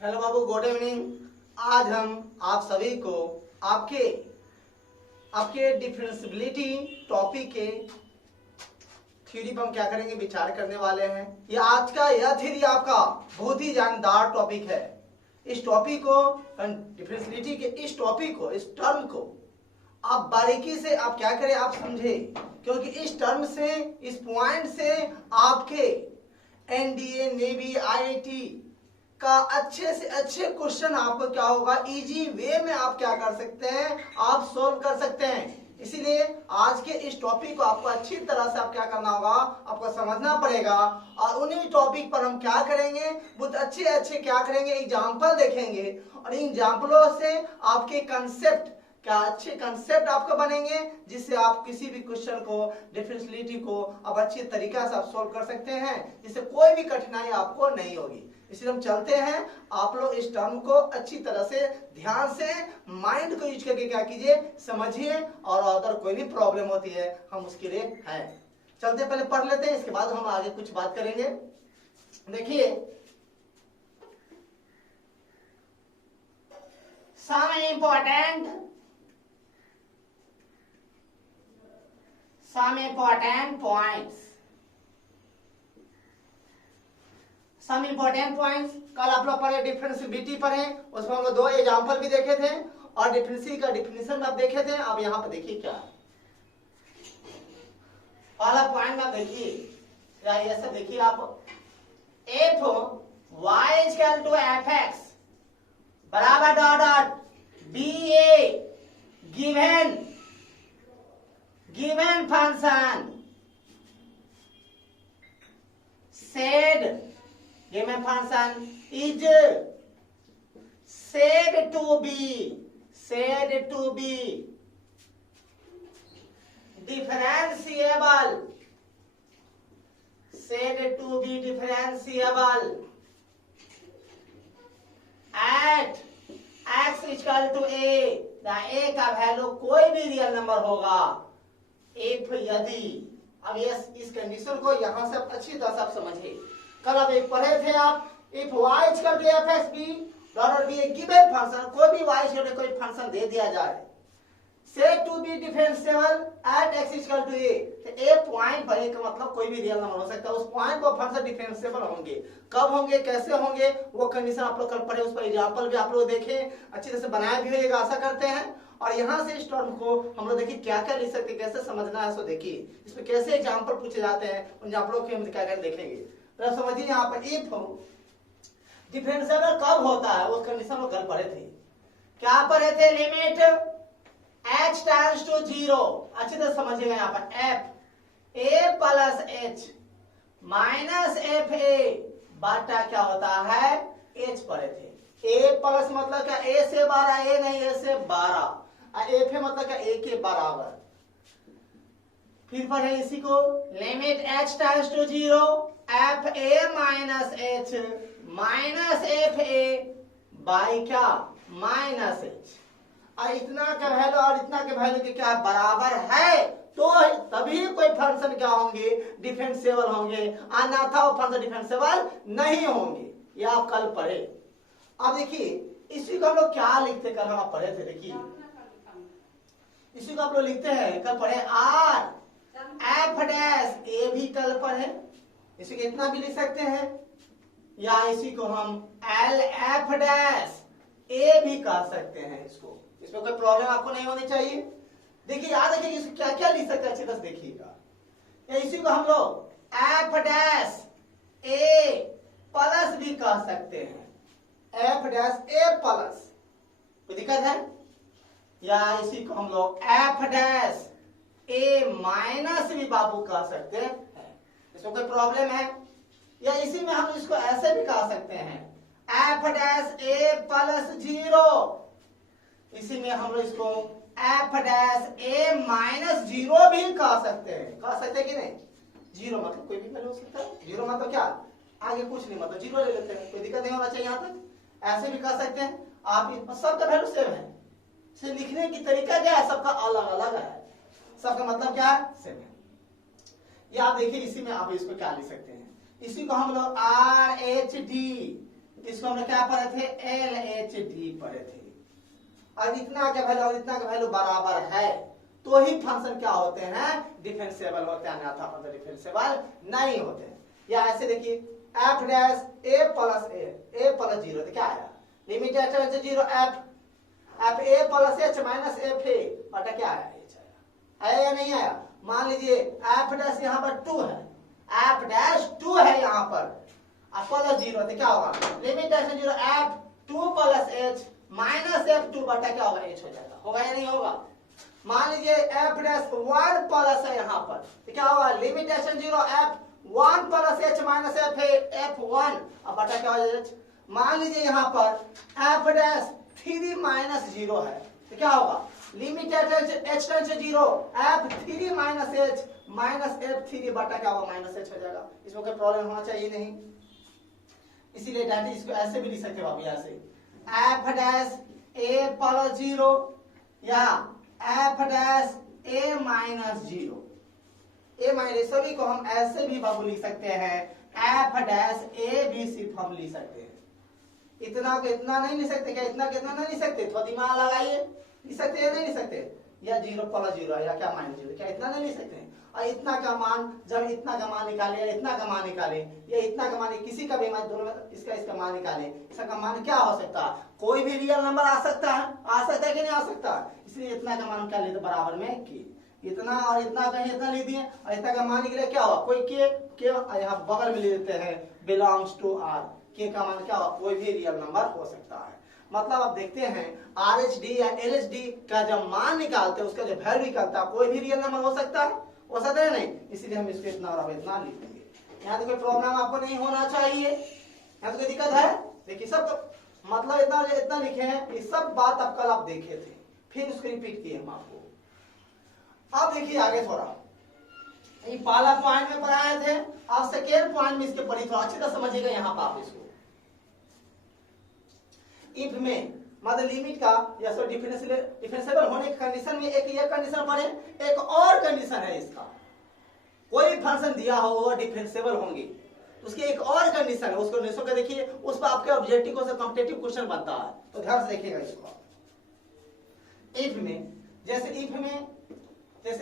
Hello बाबू, good evening. आज हम आप सभी को आपके आपके डिफरेंशियबिलिटी टॉपिक के थ्योरी पर हम क्या करेंगे, विचार करने वाले हैं। ये आज का यह थ्योरी आपका बहुत ही जानदार टॉपिक है। इस टॉपिक को, डिफरेंशियबिलिटी के इस टॉपिक को, इस टर्म को आप बारीकी से आप क्या करें, आप समझे, क्योंकि इस टर्म से, इस पॉइंट से आपके एनडीए, नेवी, आईआईटी का अच्छे से अच्छे क्वेश्चन आपको क्या होगा, इजी वे में आप क्या कर सकते हैं, आप सोल्व कर सकते हैं। इसीलिए आज के इस टॉपिक को आपको अच्छी तरह से आप क्या करना होगा, आपको समझना पड़ेगा। और उन्हीं टॉपिक पर हम क्या करेंगे, बहुत अच्छे अच्छे क्या करेंगे, एग्जाम्पल देखेंगे और इन एग्जाम्पलों से आपके कंसेप्ट क्या अच्छे कंसेप्ट आपको बनेंगे, जिससे आप किसी भी क्वेश्चन को, डिफरेंशियबिलिटी को आप अच्छी तरीका से आप सोल्व कर सकते हैं, जिससे कोई भी कठिनाई आपको नहीं होगी। इसलिए हम चलते हैं, आप लोग इस टर्म को अच्छी तरह से ध्यान से माइंड को यूज करके क्या कीजिए, समझिए, और अगर कोई भी प्रॉब्लम होती है हम उसके लिए हैं। चलते पहले पढ़ लेते हैं, इसके बाद हम आगे कुछ बात करेंगे। देखिए, some important points कल आप लोग पढ़े, डिफरेंशियबिलिटी पढ़े, उसमें हम लोग दो एग्जांपल भी देखे थे और डिफरेंशियल का डिफिनेशन आप देखे थे। अब यहाँ पर देखिए क्या पहला पॉइंट आप देखिए, या ऐसा देखिए आप, F Y equal to F X बराबर dot dot B A given function said given function is said to be differentiable at x equal to a, a का वैल्यू कोई भी रियल नंबर होगा, if यदि, अब इस कंडीशन को यहां से अच्छी तरह से आप समझिए। कल आप एक पढ़े थे आप, if y equal to fx b dot B A given function, कोई भी y इक्वल टू कोई फंक्शन दे दिया जाए, said to be differentiable at x equal to a, तो a पॉइंट पर, a का मतलब कोई भी रियल नंबर हो सकता है, उस पॉइंट पर फंक्शन डिफरेंशिएबल होंगे। कब होंगे, कैसे होंगे, वो कंडीशन आप लोग कल पढ़े, उस पर एग्जांपल भी आप लोग देखे, अच्छी तरह से बनाया भी होगा, आशा करते हैं। और यहाँ से इस टर्म को हम लोग देखिए क्या क्या लिख सकते हैं, कैसे समझना है, सो देखिए इसमें कैसे एग्जांपल पूछे जाते हैं, उन एग्जांपलों के हम क्या क्या देखेंगे। तो समझिए यहाँ पर इफ डिफरेंशिएबल कब होता है, उस कंडीशन में कल पढ़े थे, क्या पढ़े थे, लिमिट h टेंड्स टू 0, अच्छी तरह समझिएगा। यहाँ पर f a plus h minus F A बाटा क्या होता है, h पढ़े थे। a प्लस मतलब क्या, a से 12, a नहीं, a से 12, एफ है मतलब क्या, a के बराबर। फिर पढ़े इसी को, limit h tends to 0 f a minus h minus F a by क्या, माइनस एच, और इतना का वैल्यू और इतना के वैल्यू के क्या बराबर है, तो तभी कोई फंक्शन क्या होंगे, डिफरेंशिएबल होंगे, अन्यथा वो फंक्शन डिफरेंशिएबल नहीं होंगे। ये आप कल पढ़े। अब देखिए इसी को हम लोग क्या लिखते, कल हम पढ़े थे, देखिए इसी को आप लोग लिखते हैं, कल पढ़े आर एफ डैश ए भी कल पढ़े, इसी को इतना भी लिख सकते हैं, या इसी को हम एल एफ डैश ए भी कह सकते हैं। इसमें कोई प्रॉब्लम आपको नहीं होनी चाहिए। देखिए याद रखिए इसको क्या क्या लिख सकते हैं, अच्छी तरह से देखिएगा। या इसी को हम लोग एफ डैश ए प्लस भी कह सकते हैं, एफ डैश ए प्लस, कोई दिक्कत है? या इसी को हम लोग एफ डैश ए माइनस भी बाबू कह सकते हैं, इसमें कोई प्रॉब्लम है? या इसी में हम इसको ऐसे भी कह सकते हैं, एफ डैश ए प्लस 0, इसी में हम लोग इसको एफ डैश ए माइनस 0 भी कह सकते हैं कि नहीं? 0 मतलब कोई भी वैल्यू हो सकता है, 0 मतलब क्या, आगे कुछ नहीं, मतलब 0 ले लेते हैं, कोई दिक्कत नहीं होना चाहिए। यहाँ तक ऐसे भी कह सकते हैं आप, सबका वैल्यू सेम है, से लिखने की तरीका क्या है, सबका अलग अलग है, सबका मतलब क्या है, सेम है। ये आप देखिए इसी में आप इसको क्या लिख सकते हैं, इसी को हम लोग आर एच डी इसको हमने क्या पढ़े थे, LHD पढ़े थे। अब इतना का वैल्यू और इतना का वैल्यू बराबर है तो ही फंक्शन क्या होते हैं, डिफरेंशिएबल होते हैं, अन्यथा डिफरेंशिएबल नहीं होते। या ऐसे देखिए f डैश a प्लस 0 तो क्या आया, लिमिट h से 0 f a plus h minus f a बटा क्या आया, h आया या नहीं आया। मान लीजिए f डैश यहाँ पर 2 है, f डैश 2 है यहाँ पर प्लस 0 तो क्या होगा, लिमिट h से 0 f 2 plus h minus f2 बटा क्या होगा, h हो जाएगा, होगा या नहीं होगा। मान लीजिए f डैश 1 प्लस है यहाँ पर तो क्या होगा, लिमिट h से 0 f 1 plus h minus f1 अब बटा क्या हो जाएगा। मान लीजिए यहाँ पर f डैश 3 माइनस 0 है तो क्या होगा, लिमिट h टेंड से 0 f3 minus h minus f3 बटा क्या होगा, माइनस h हो जाएगा। इसमें कोई प्रॉब्लम होना चाहिए नहीं, इसीलिए डायरेक्ट इसको ऐसे भी लिख सकते हो आप, ऐसे f डैश a प्लस 0 या f dash a minus 0, a minus सभी को हम ऐसे भी बाबू लिख सकते हैं, f डैश a भी सिर्फ हम लिख सकते हैं। इतना को इतना नहीं लिख सकते क्या, इतना कितना नहीं लिख सकते, थोड़ा दिमाग लगाइए, लिख सकते हैं नहीं लिख सकते, या 0 प्लस 0 या क्या माइनस 0 क्या इतना नहीं लिख सकते हैं। और इतना का मान जब इतना का मान निकाले या इतना का मान निकाले या इतना का मान किसी का भी मान दोनों में इसका मान निकाले, इसका मान क्या हो सकता है, कोई भी रियल नंबर आ सकता है कि नहीं आ सकता। इसलिए इतना का मान क्या लेते बराबर में के, इतना और इतना कहीं इतना लिख दिए और इतना का मान निकले क्या हुआ, कोई के यहाँ बगल में ले देते हैं बिलोंग्स टू आर, के का मान क्या हुआ, कोई भी रियल नंबर हो सकता है। मतलब आप देखते हैं RHD या LHD का जब मान निकालते हैं उसका जो वैल्यू निकलता है कोई भी रियल नंबर हो सकता है नहीं, इसलिए हम इसको इतना और इतना लिख देंगे। यहाँ तो कोई प्रॉब्लम आपको नहीं होना चाहिए, यहाँ तो कोई दिक्कत है। देखिए सब मतलब इतना इतना लिखे हैं, ये सब बात अब कल आप देखे थे, फिर उसको रिपीट किए हम आपको। अब देखिए आगे थोड़ा, ये पहला पॉइंट में पढ़ाए थे, अब सेकेंड पॉइंट में इसके पढ़ी, थोड़ा अच्छी तरह समझिएगा यहाँ पर आप इसको। इफ में मतलब लिमिट का या सो डिफरेंशिएबल होने की कंडीशन में एक ये कंडीशन पढ़े, एक और कंडीशन है इसका, कोई भी फंक्शन दिया हो वो डिफरेंशिएबल होंगे तो उसकी एक और कंडीशन है, उसको निश्चय कर देखिए, उस पर आपके ऑब्जेक्टिव से कॉम्पिटिटिव क्वेश्चन बनता है, तो ध्यान से देखिएगा इसको। इफ में जैसे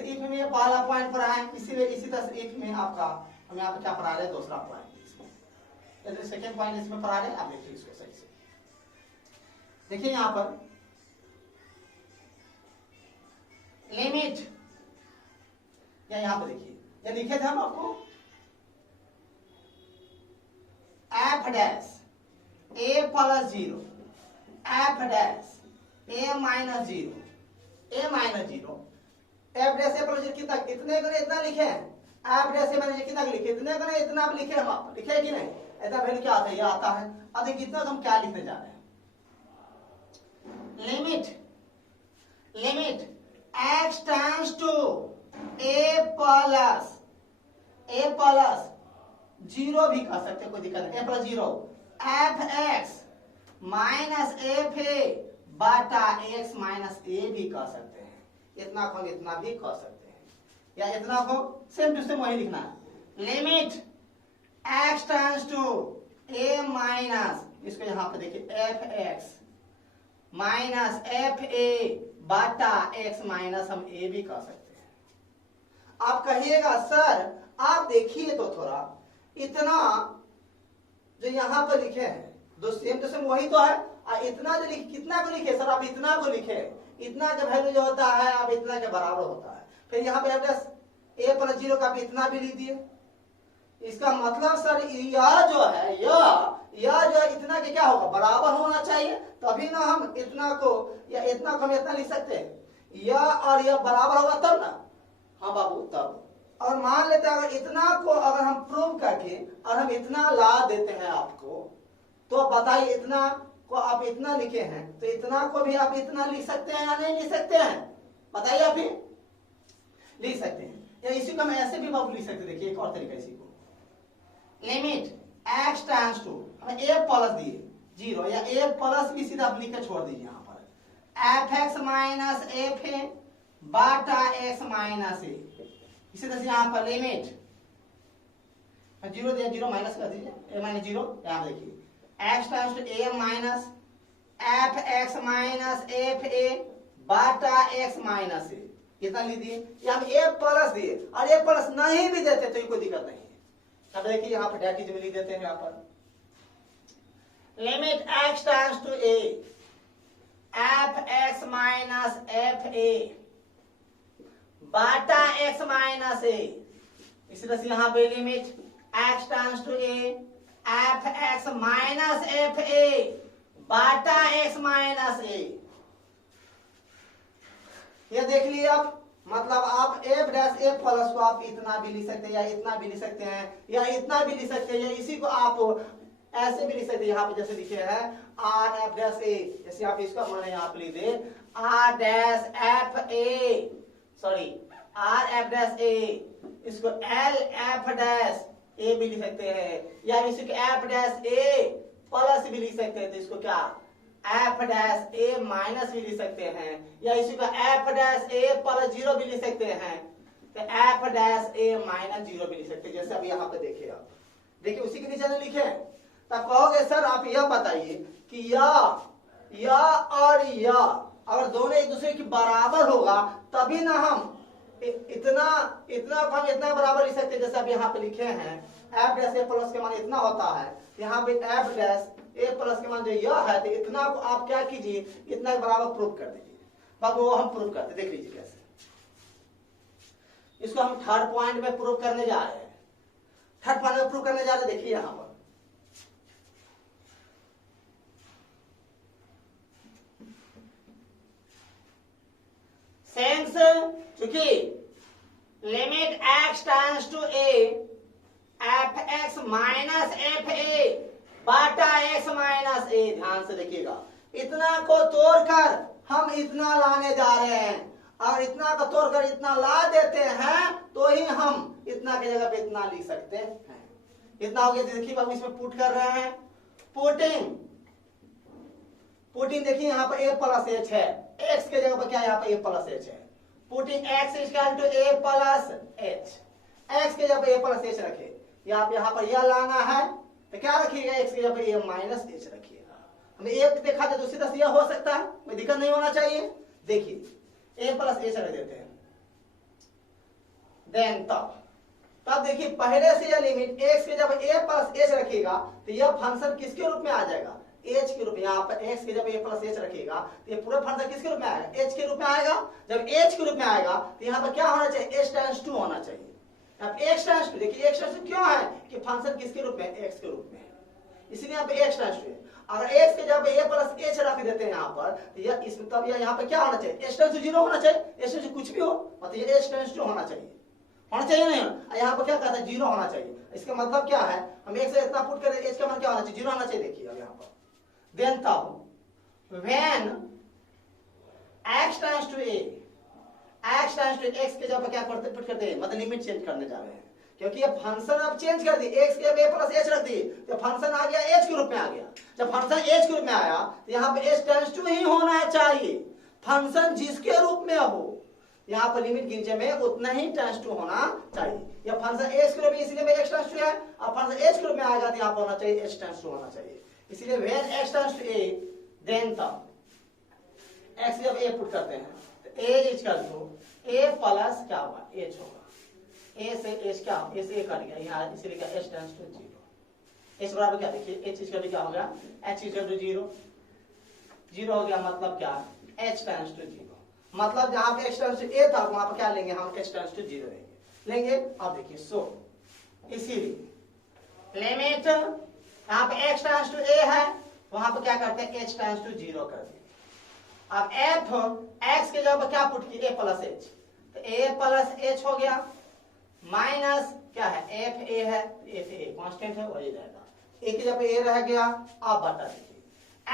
इफ में ये पहला पॉइंट पढ़ा है, इसीलिए इसी तरह से इफ में आपका हम यहाँ पे क्या पढ़ा रहे हैं, दूसरा पॉइंट इसमें, जैसे सेकेंड पॉइंट इसमें पढ़ा रहे हैं, आप देखिए इसको सही से देखिए। यहां पर लिमिट या यहां पर देखिए ये लिखे थे हम आपको, f dash a plus 0 f dash a minus 0 f dash a plus 0 कितना, इतने को इतना लिखे हैं, f डैश a माइनस कितना लिखे, इतने को इतना आप लिखे, हम आप लिखे कि नहीं, इतना वैल्यू क्या आता है, ये आता है। अब देखिए कितना हम क्या लिखने जा रहे हैं, limit x tends to a plus 0 भी कर सकते, कोई दिक्कत नहीं, a plus 0 f(x) minus f(a) बटा x माइनस a भी कर सकते हैं, इतना को इतना भी कर सकते हैं, या इतना को सेम टू सेम वही लिखना है, limit x tends to a minus, इसको यहाँ पे देखिए f(x) माइनस f(a) बटा x माइनस हम a भी कर सकते हैं। आप कहिएगा सर आप देखिए तो थोड़ा इतना जो यहाँ पर लिखे हैं दो सेम टू सेम वही तो है, और इतना जो कितना को लिखे सर, आप इतना को लिखे, इतना का वैल्यू जो होता है आप इतना के बराबर होता है, फिर यहाँ पे a प्लस 0 का भी इतना भी लिख दिए, इसका मतलब सर यह जो है यह जो इतना के क्या होगा, बराबर होना चाहिए, तभी ना हम इतना को या इतना को हम इतना लिख सकते हैं, यह और यह बराबर होगा तब ना, हाँ बाबू तब। और मान लेते हैं अगर इतना को अगर हम प्रूव करके और हम इतना ला देते हैं आपको, तो बताइए इतना को आप इतना लिखे हैं तो इतना को भी आप इतना लिख सकते हैं या नहीं लिख सकते हैं, बताइए आप ही लिख सकते हैं, या इसी को हम ऐसे भी बाबू लिख सकते हैं। देखिए एक और तरीका इसी को, लिमिट x टेंड्स टू हमें a प्लस दिए 0 या a प्लस भी सीधा आप लिख के छोड़ दीजिए यहाँ पर f(x) माइनस f(a) बटा x माइनस a, इसी तरह से यहाँ पर लिमिट 0 दिया 0 माइनस कर दीजिए a माइनस 0, यहाँ देखिए X times to A minus F x minus F A बाटा एक्स माइनस ए, कितना ली दिए, ये हम ए प्लस दिए, और ए प्लस नहीं भी देते तो कोई दिक्कत नहीं है। अब देखिए यहाँ पर डेट में लिख देते हैं, यहाँ पर limit X times to A F x minus F A बाटा एक्स माइनस ए, इसी तरह से यहाँ पे limit X times to A F x minus F A बाटा एक्स माइनस ए। ये देख लिए आप, मतलब आप एफ डैश ए प्लस को आप इतना भी लिख सकते हैं, या इतना भी लिख सकते हैं, या इतना भी लिख सकते हैं, या इसी को आप ऐसे भी लिख सकते हैं। यहाँ पे जैसे लिखे हैं आर एफ डैश ए, जैसे आप इसका माने यहाँ पे लिख दे R dash F A, sorry R F dash A, इसको एल एफ डैश ए भी लिख सकते हैं, या इसी को एफ डैश ए प्लस भी लिख सकते हैं, तो इसको क्या एफ डैश ए माइनस भी लिख सकते हैं, या इसी को एफ डैश ए प्लस जीरो भी लिख सकते हैं, तो एफ डैश ए माइनस जीरो भी लिख सकते हैं। जैसे अब यहाँ पे देखिए, आप देखिए उसी के नीचे लिखे, तब कहोगे सर आप यह बताइए कि या और या अगर दोनों एक दूसरे की बराबर होगा तभी ना हम इतना को हम इतना बराबर लिख सकते हैं। जैसे अब यहाँ पे लिखे हैं एफ डैश ए प्लस के मान इतना होता है, यहाँ पे एफ डैश ए प्लस के मान जो यह है, तो इतना को आप क्या कीजिए, इतना के बराबर प्रूव कर दीजिए। बाबू वो हम प्रूव करते, देख लीजिए कैसे, इसको हम थर्ड पॉइंट में प्रूव करने जा रहे हैं। थर्ड पॉइंट में प्रूव करने जा रहे हैं, देखिए यहाँ पर सेंस चूंकि limit X times to A F x minus F A बाटा एक्स माइनस ए, ध्यान से देखिएगा, इतना को तोड़कर हम इतना लाने जा रहे हैं, और इतना को तोड़कर इतना ला देते हैं तो ही हम इतना की जगह पे इतना लिख सकते हैं। इतना हो गया, देखिए बाबू इसमें पुट कर रहे हैं, पुटिंग देखिए यहाँ पर ए प्लस एच है, एक्स के जगह पर क्या है, यहाँ पर ए प्लस एच है, putting x equal to a plus h, x के जगह पर ए प्लस एच रखे, यहाँ पर यह लाना है तो क्या रखिएगा, एक्स की जगह पे ए माइनस एच रखिएगा। हमने एक देखा था, दूसरी तरह से यह हो सकता है, कोई दिक्कत नहीं होना चाहिए। देखिए ए प्लस एच रख देते हैं, देन तब देखिए पहले से यह लिमिट एक्स के जब ए प्लस एच रखिएगा तो यह फंक्शन किसके रूप में आ जाएगा, एच के रूप में। यहाँ पर एक्स के जब ए प्लस एच रखिएगा तो ये पूरा फंक्शन किसके रूप में आएगा, एच के रूप में आएगा। जब एच के रूप में आएगा तो यहाँ पर क्या होना चाहिए, एच टाइम्स 2 होना चाहिए। अब एक्स टाइम्स 2, देखिए एक्स टाइम्स 2 क्यों है कि फंक्शन किसके रूप में, एक्स के रूप में, इसलिए यहाँ पे एक्स टाइम्स 2 है। अगर एक्स के जब ए प्लस एच रख देते हैं यहाँ पर तो यह इसमें तब यहाँ पे क्या होना चाहिए, एच टाइम्स 0 होना चाहिए, एच टाइम्स कुछ भी हो मतलब ये एच टाइम्स 2 होना चाहिए नहीं, यहाँ पर क्या कहता है 0 होना चाहिए। इसका मतलब क्या है, हम एक से इतना पुट करें, एच का मान क्या होना चाहिए, 0 होना चाहिए। देखिए अब यहाँ पर देन तब when x times to a, x times to x के जब क्या करते पुट करते हैं, मतलब लिमिट चेंज करने जा रहे हैं, क्योंकि ये फंक्शन अब चेंज कर दी, एक्स के ए प्लस एच रख दी तो फंक्शन आ गया एच के रूप में आ गया। जब फंक्शन एच के रूप में आया तो यहाँ पे एच टाइम्स 2 ही होना चाहिए, फंक्शन जिसके रूप में हो यहाँ पर लिमिट गिनचे में उतना ही टाइम्स 2 होना चाहिए। यह फंक्शन एच के रूप में इसलिए एक्स टाइम्स 2 है, और फंक्शन एच के रूप में आएगा तो यहाँ पर होना चाहिए एच टाइम्स 2 होना चाहिए। इसलिए when x times to a then तब एक्स जब ए पुट करते हैं तो a equal to a plus क्या होगा, एच होगा, ए से एच क्या, ए से ए कट गया यहाँ, इसलिए क्या एच टाइम्स टू 0, एच बराबर क्या, देखिए एच इक्वल टू क्या हो गया, एच इक्वल टू 0 हो गया, मतलब क्या एच टाइम्स टू 0, मतलब जहां पे एक्स टाइम्स टू ए था वहां पर क्या लेंगे हम, एच टाइम्स टू 0 लेंगे। अब देखिए सो इसीलिए लिमिट यहाँ पे एक्स टाइम्स टू ए है, वहां पर क्या करते हैं एच टाइम्स टू 0 कर देंगे। अब एफ एक्स के जगह क्या पुट किए, ए प्लस एच, तो ए प्लस एच हो गया, माइनस क्या है एफ ए है, एफ ए कांस्टेंट है वही रहेगा, ए की जगह ए रह गया। अब बता दीजिए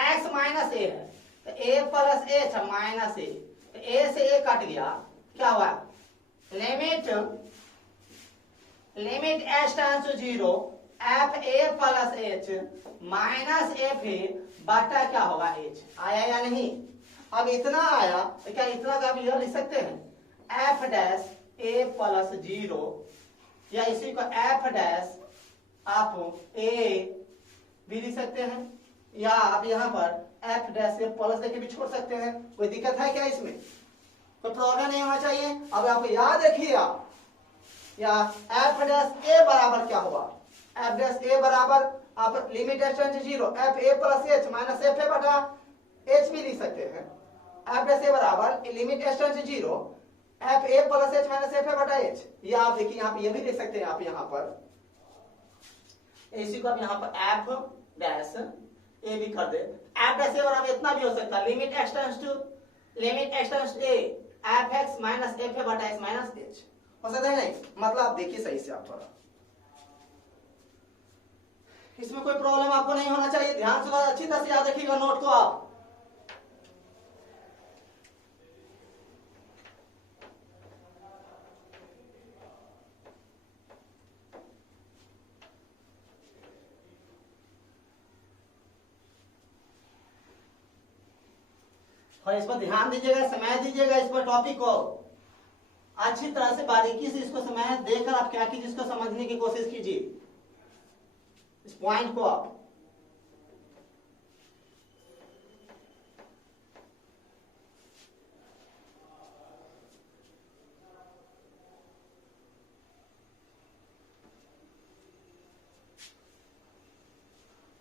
एक्स माइनस ए है तो a plus h minus a, तो ए से ए कट गया, क्या हुआ limit h tends to 0 f a plus h minus F a बटा क्या होगा एच, आया या नहीं। अब इतना आया तो क्या इतना का भी लिख सकते हैं एफ डैश ए प्लस 0, या इसी को एफ डैश आप ए भी लिख सकते हैं, या आप यहाँ पर एफ डैश से प्लस लेके भी छोड़ सकते हैं। कोई दिक्कत है क्या इसमें? कोई प्रॉब्लम नहीं होना चाहिए। अब आपको याद रखिए आप, या एफ डैश ए बराबर क्या हुआ, एफ डैश ए बराबर आप limit h tends to 0 f a plus h minus F a बटा एच भी लिख सकते हैं। एफ डैश ए बराबर limit h tends to 0 f a plus h minus F a बटा एच। ये आप देखिए यहाँ पे ये भी लिख सकते हैं आप, यहाँ पर इसी को आप यहाँ पर एफ डैश ए भी कर दे। एफ डैश ए बराबर इतना भी हो सकता है, limit x tends to A F x minus F a बटा एक्स माइनस एच हो सकता है। नहीं मतलब आप देखिए सही से, आप थोड़ा इसमें कोई प्रॉब्लम आपको नहीं होना चाहिए। ध्यान से अच्छी तरह से याद रखिएगा नोट को आप। और इस पर ध्यान दीजिएगा, समय दीजिएगा इस पर, टॉपिक को अच्छी तरह से बारीकी से इसको समय देकर आप क्या कीजिए, इसको समझने की कोशिश कीजिए इस पॉइंट को आप।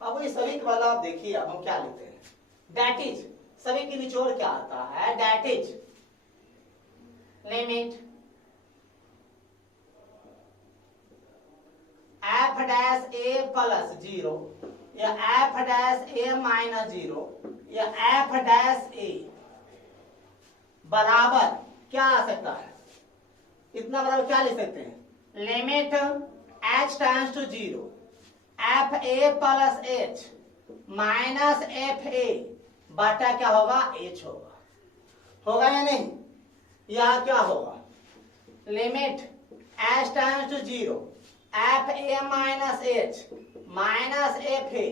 अब ये सभी के वाला आप देखिए, अब हम क्या लिखते हैं, दैट इज, सभी की निचोड़ क्या आता है, that is limit F dash A plus 0 या एफ डैश ए माइनस 0 या एफ डैश ए बराबर क्या आ सकता है, इतना बराबर क्या लिख सकते हैं, limit h tends to 0 f a plus h minus F a बटा क्या होगा, एच होगा। होगा या नहीं? या क्या होगा, limit h tends to 0 f a minus h minus F a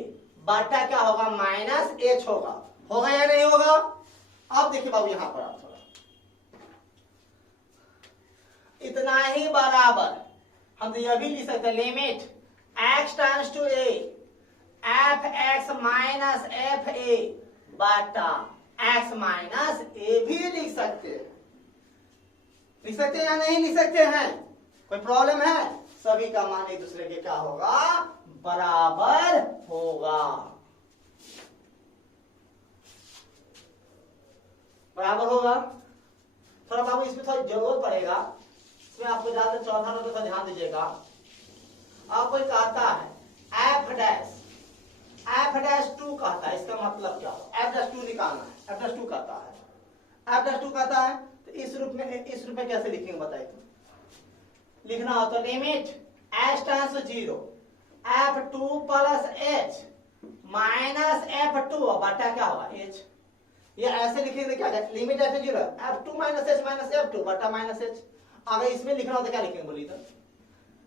बटा क्या होगा, माइनस एच होगा। होगा या नहीं होगा? अब देखिए बाबू यहां पर आप थोड़ा इतना ही बराबर हम तो यह भी लिख सकते हैं, limit x tends to A F x minus F a बटा एक्स माइनस ए भी लिख सकते हैं। लिख सकते हैं या नहीं लिख सकते हैं? कोई प्रॉब्लम है? सभी का मान एक दूसरे के क्या होगा, बराबर होगा। बराबर होगा। थोड़ा बाबू इसमें थोड़ी जरूरत पड़ेगा, इसमें आपको ज्यादा चौथा नंबर का ध्यान दीजिएगा। आपको कहता है एफ डैश 2 कहता है, इसका मतलब क्या हो, एफ डैश 2 निकालना है, एफ डैश 2 कहता है, एफ डैश 2 कहता है तो इस रूप में कैसे लिखेंगे बताइए। लिखना हो तो limit h tends to 0 f2 plus h minus f2 बटा क्या होगा, एच। ये ऐसे लिखेंगे क्या है, limit H 0 f2 minus h minus f2 बटा माइनस एच। अगर इसमें लिखना हो तो क्या लिखेंगे बोलिए तो,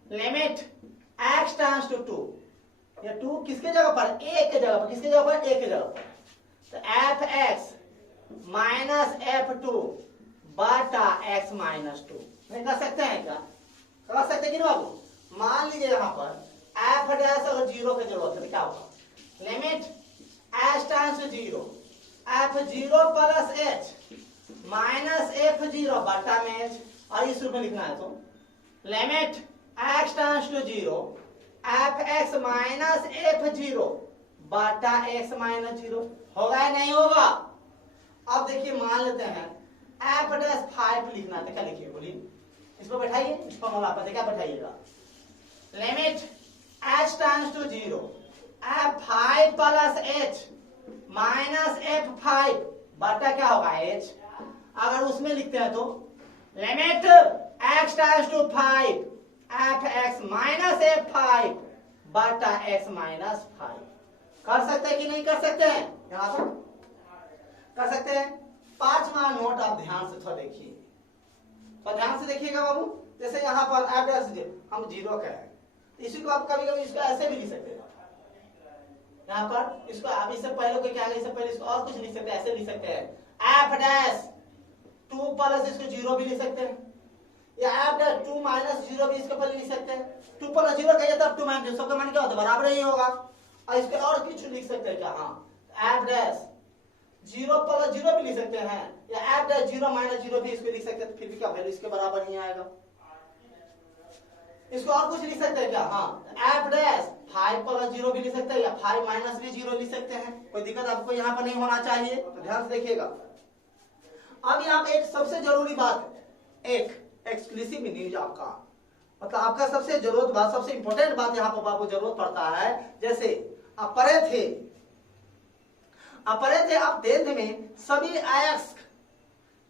लिमिट x टेंड्स टू 2, ये 2 किसके जगह पर, ए के जगह पर, किसके जगह पर, ए के जगह पर, तो fx माइनस f2 बटा x माइनस 2। नहीं कर सकते हैं क्या, कर सकते कि नहीं बाबू? मान लीजिए यहाँ पर एफ डैश अगर 0 की जरूरत है तो क्या होगा, limit h tends to 0 f0 plus h minus f0 बटा में एच। और इस रूप में लिखना है तो limit x tends to 0 fx minus f0 बटा x माइनस 0। होगा या नहीं होगा? अब देखिए मान लेते हैं एफ डैश 5 लिखना है तो क्या लिखिए बोलिए, इसको बैठाइए, इस फॉर्मूला पर क्या बैठाइएगा, limit h tends to 0 f5 plus h minus f5 बटा क्या होगा, h। अगर उसमें लिखते हैं तो limit x tends to 5 fx minus f5 बटा x माइनस 5। कर सकते हैं कि नहीं कर सकते हैं? यहां तक कर सकते हैं। 5वां नोट आप ध्यान से थोड़ा देखिए, तो ध्यान से देखिएगा बाबू। जैसे यहाँ पर एफ डैश हम 0 का है, इसी को आप कभी कभी इसको ऐसे भी लिख सकते हैं। यहाँ पर इसको आप इससे पहले को क्या, इससे पहले इसको और कुछ लिख सकते हैं, ऐसे लिख सकते हैं एफ डैश 2 प्लस इसको 0 भी लिख सकते हैं, या एफ डैश 2 माइनस 0 भी इसके पहले लिख सकते हैं। 2 प्लस 0 कहिए तब 2 माइनस 0 सबका मान क्या होता है, बराबर ही होगा। और इसके और कुछ लिख सकते हैं क्या? हाँ, एफ डैश 0 प्लस 0 भी लिख सकते हैं, या एफ डैश 0 माइनस 0 भी इसको लिख सकते हैं, तो फिर भी क्या वैल्यू इसके बराबर नहीं आएगा। इसको और कुछ लिख सकते हैं क्या? हाँ, एफ डैश 5 प्लस 0 भी लिख सकते हैं, या 5 माइनस भी 0 लिख सकते हैं। कोई दिक्कत आपको यहाँ पर नहीं होना चाहिए, तो ध्यान से देखिएगा। अब यहाँ पे एक सबसे जरूरी बात है, एक एक्सक्लूसिव न्यूज आपका, मतलब आपका सबसे जरूरत बात, सबसे इंपॉर्टेंट बात यहाँ पर आपको जरूरत पड़ता है। जैसे अपरे थे आप टेंथ में सभी अयस्क